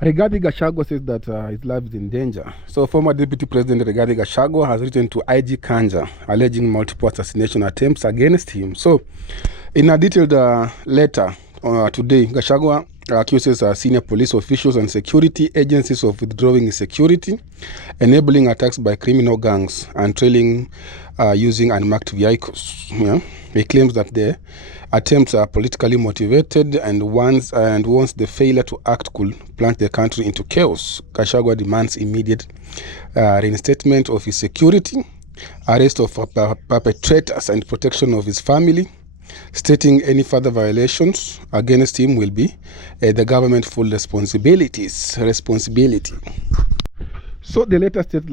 Rigathi Gachagua says that his life is in danger. So former Deputy President Rigathi Gachagua has written to IG Kanja alleging multiple assassination attempts against him. So in a detailed letter today, Gachagua accuses senior police officials and security agencies of withdrawing his security, enabling attacks by criminal gangs, and trailing using unmarked vehicles. Yeah? He claims that the attempts are politically motivated and wants the failure to act could plunge the country into chaos. Gachagua demands immediate reinstatement of his security, arrest of perpetrators, and protection of his family, stating any further violations against him will be the government full responsibility. So the letter states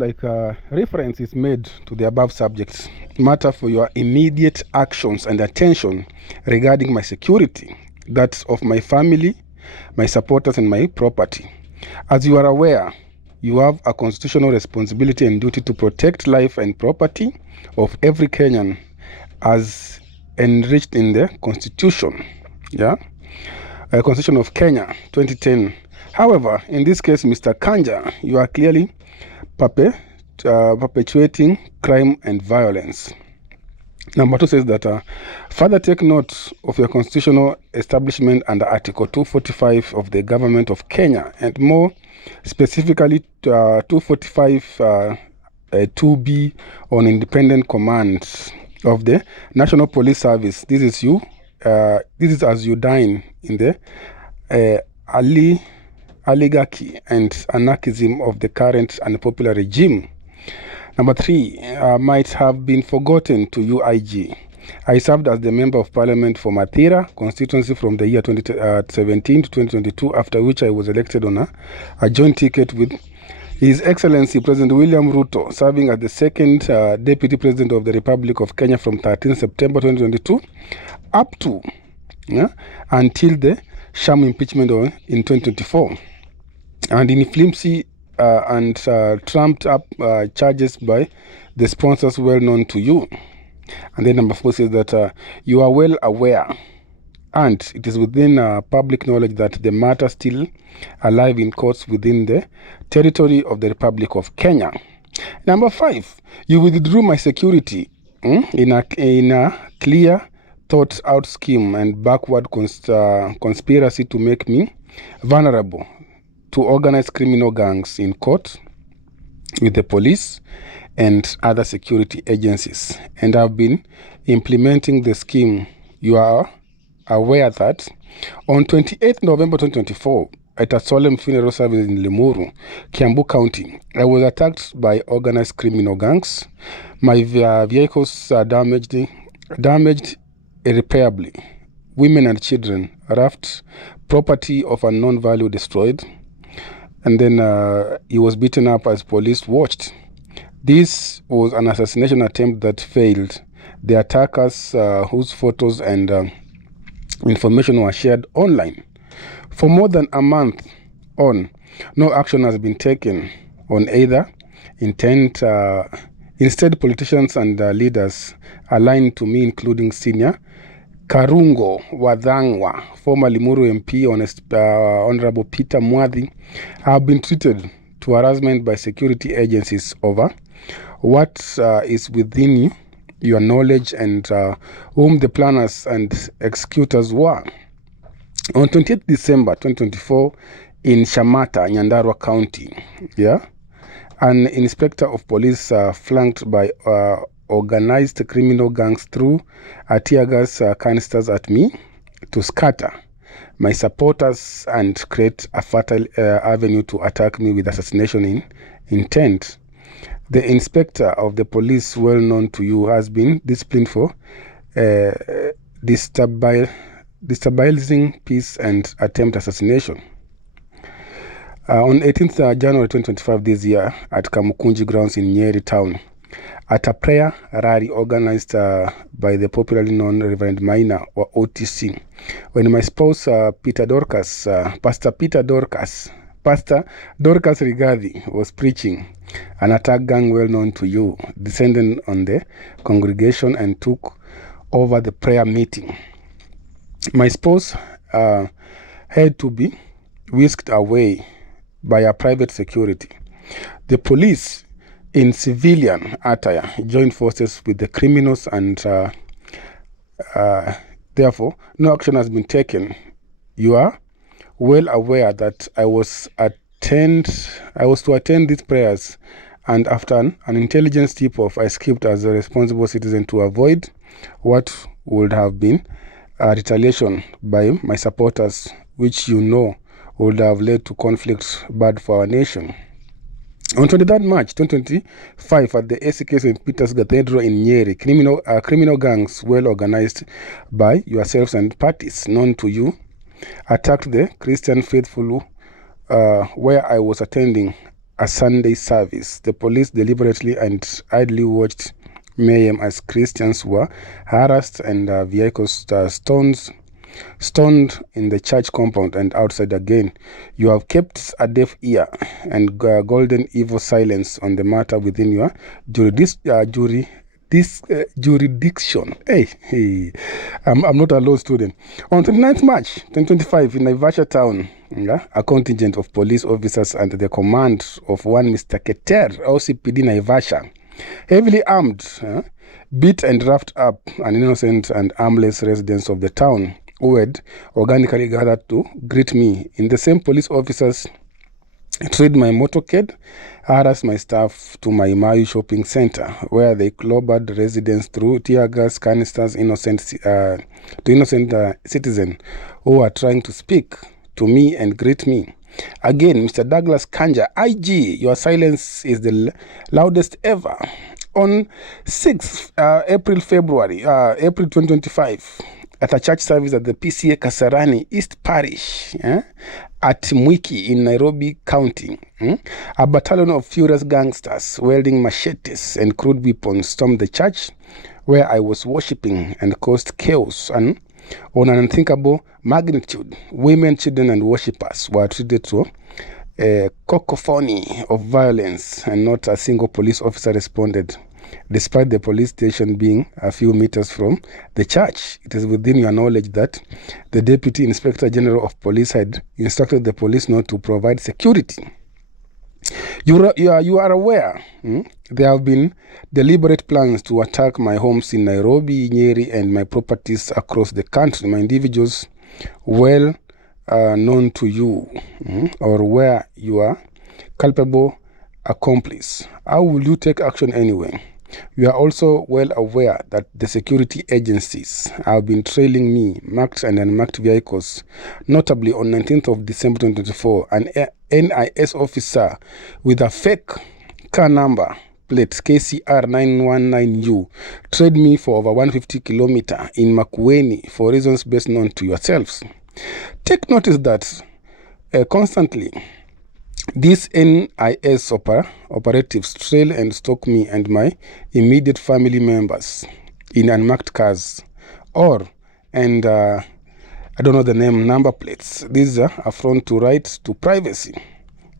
reference is made to the above subjects matter for your immediate actions and attention regarding my security, that of my family, my supporters, and my property. As you are aware, you have a constitutional responsibility and duty to protect life and property of every Kenyan as enriched in the Constitution, Constitution of Kenya 2010. However, in this case, Mr. Kanja, you are clearly perpetuating crime and violence. Number 2 says that further take note of your constitutional establishment under Article 245 of the Government of Kenya, and more specifically 245 2B on independent commands of the National Police Service. This is as you dine in the oligarchy and anarchism of the current unpopular regime. Number 3 might have been forgotten to you, IG. I served as the Member of Parliament for Mathira constituency from the year 2017 to 2022, after which I was elected on a joint ticket with His Excellency President William Ruto, serving as the second Deputy President of the Republic of Kenya from 13 September 2022 up to until the sham impeachment in 2024. And in flimsy and trumped up charges by the sponsors well known to you. And then number 4 says that you are well aware and it is within public knowledge that the matter still alive in courts within the territory of the Republic of Kenya. Number 5, you withdrew my security in a clear thought out scheme and backward conspiracy to make me vulnerable to organized criminal gangs in court with the police and other security agencies, and have been implementing the scheme. You are aware that on 28 November 2024, at a solemn funeral service in Limuru, Kiambu County, I was attacked by organized criminal gangs. My vehicles are damaged irreparably. Women and children raft, property of unknown value destroyed. And then he was beaten up as police watched. This was an assassination attempt that failed. The attackers, whose photos and information were shared online. For more than a month on, no action has been taken on either intent. Instead, politicians and leaders aligned to me, including senior Karungo Wadhangwa, former Limuru MP, Honorable Peter Mwadhi, have been treated to harassment by security agencies over what is within your knowledge and whom the planners and executors were. On 28th December 2024, in Shamata, Nyandarua County, an inspector of police flanked by organized criminal gangs threw tear gas canisters at me to scatter my supporters and create a fertile avenue to attack me with assassination in intent. The inspector of the police, well known to you, has been disciplined for destabilizing peace and attempt assassination. On 18th January 2025 this year, at Kamukunji grounds in Nyeri town, at a prayer rally organized by the popularly known Reverend Maina or OTC, when my spouse Pastor Dorcas Rigathi was preaching, an attack gang well known to you descended on the congregation and took over the prayer meeting. My spouse had to be whisked away by a private security. The police in civilian attire joined forces with the criminals, and therefore no action has been taken. You are well aware that I was to attend these prayers, and after an intelligence tip-off, I skipped as a responsible citizen to avoid what would have been retaliation by my supporters, which would have led to conflict bad for our nation. On 23rd March 2025, at the ACK St. Peter's Cathedral in Nyeri, criminal gangs well organized by yourselves and parties known to you attacked the Christian faithful where I was attending a Sunday service. The police deliberately and idly watched mayhem as Christians were harassed and vehicles stoned in the church compound and outside again. You have kept a deaf ear and golden evil silence on the matter within your jurisdiction. Hey, I'm not a law student. On 29th March 2025, in Naivasha town, a contingent of police officers under the command of one Mr. Keter, OCPD Naivasha, heavily armed, beat and roughed up an innocent and armless residents of the town who had organically gathered to greet me. In the same, police officers trade my motorcade, harassed my staff to my Mayu shopping center, where they clobbered residents through tear gas canisters to innocent citizens who are trying to speak to me and greet me. Again, Mr. Douglas Kanja, IG, your silence is the loudest ever. On 6th April 2025, at a church service at the PCA Kasarani East Parish at Mwiki in Nairobi County, a battalion of furious gangsters wielding machetes and crude weapons stormed the church where I was worshipping and caused chaos and on an unthinkable magnitude. Women, children, and worshippers were treated to a cacophony of violence, and not a single police officer responded. Despite the police station being a few meters from the church, it is within your knowledge that the Deputy Inspector General of Police had instructed the police not to provide security. You are aware there have been deliberate plans to attack my homes in Nairobi, Nyeri, and my properties across the country. My individuals well known to you or where you are culpable accomplice. How will you take action anyway? You are also well aware that the security agencies have been trailing me, marked and unmarked vehicles. Notably, on 19th of December 2024, an NIS officer with a fake car number plate KCR 919U trailed me for over 150 kilometers in Makueni for reasons best known to yourselves. Take notice that constantly these NIS operatives trail and stalk me and my immediate family members in unmarked cars and I don't know the name, number plates. These are affront to rights to privacy.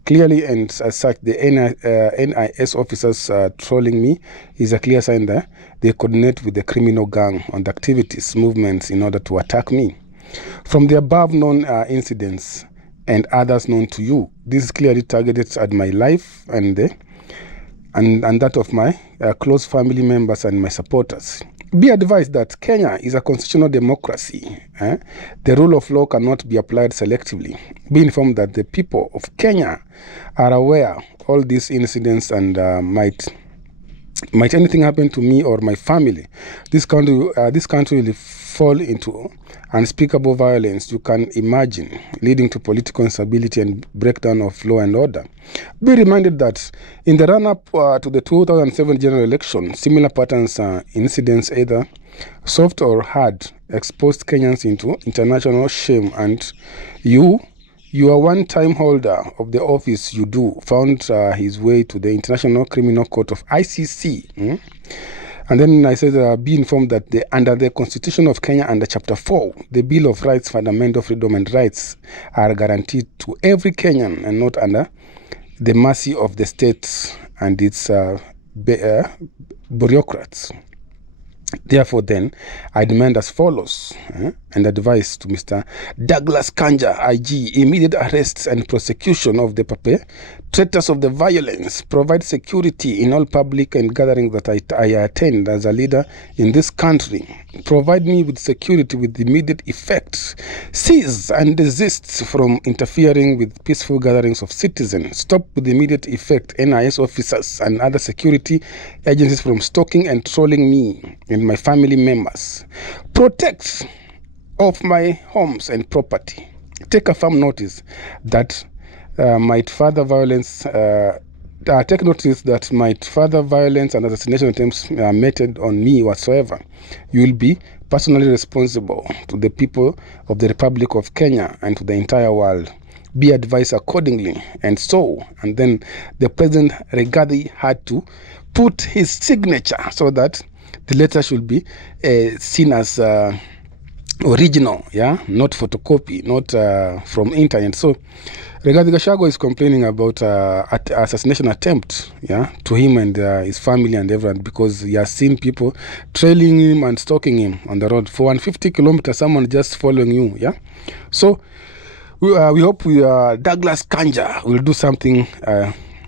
Clearly, and as such, the NIS officers trolling me is a clear sign that they coordinate with the criminal gang on the activities, movements in order to attack me. From the above known incidents and others known to you, this is clearly targeted at my life and that of my close family members and my supporters. Be advised that Kenya is a constitutional democracy. The rule of law cannot be applied selectively. Be informed that the people of Kenya are aware all these incidents and might anything happen to me or my family, this country will fall into unspeakable violence you can imagine, leading to political instability and breakdown of law and order. Be reminded that in the run-up to the 2007 general election, similar patterns, incidents, either soft or hard, exposed Kenyans into international shame, and you are one-time holder of the office found his way to the International Criminal Court of ICC. And then I said, be informed that under the Constitution of Kenya, under Chapter 4, the Bill of Rights, Fundamental Freedom and Rights are guaranteed to every Kenyan and not under the mercy of the state and its bureaucrats. Therefore, then, I demand as follows and advise to Mr. Douglas Kanja, IG, immediate arrests and prosecution of the perpetrators of the violence, provide security in all public and gatherings that I attend as a leader in this country, provide me with security with immediate effect, cease and desist from interfering with peaceful gatherings of citizens, stop with immediate effect NIS officers and other security agencies from stalking and trolling me and my family members, protect of my homes and property, take a firm notice that might further violence take notice that might further violence and assassination attempts meted on me whatsoever. You will be personally responsible to the people of the Republic of Kenya and to the entire world. Be advised accordingly. And then the President Rigathi had to put his signature so that the letter should be seen as original, not photocopy, not from internet. So Rigathi Gachagua is complaining about assassination attempt, to him and his family and everyone, because he has seen people trailing him and stalking him on the road for 150 kilometers. Someone just following you, So we hope Douglas Kanja will do something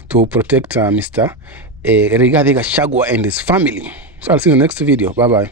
to protect Mr. Rigathi Gachagua and his family. So I'll see you in the next video. Bye bye.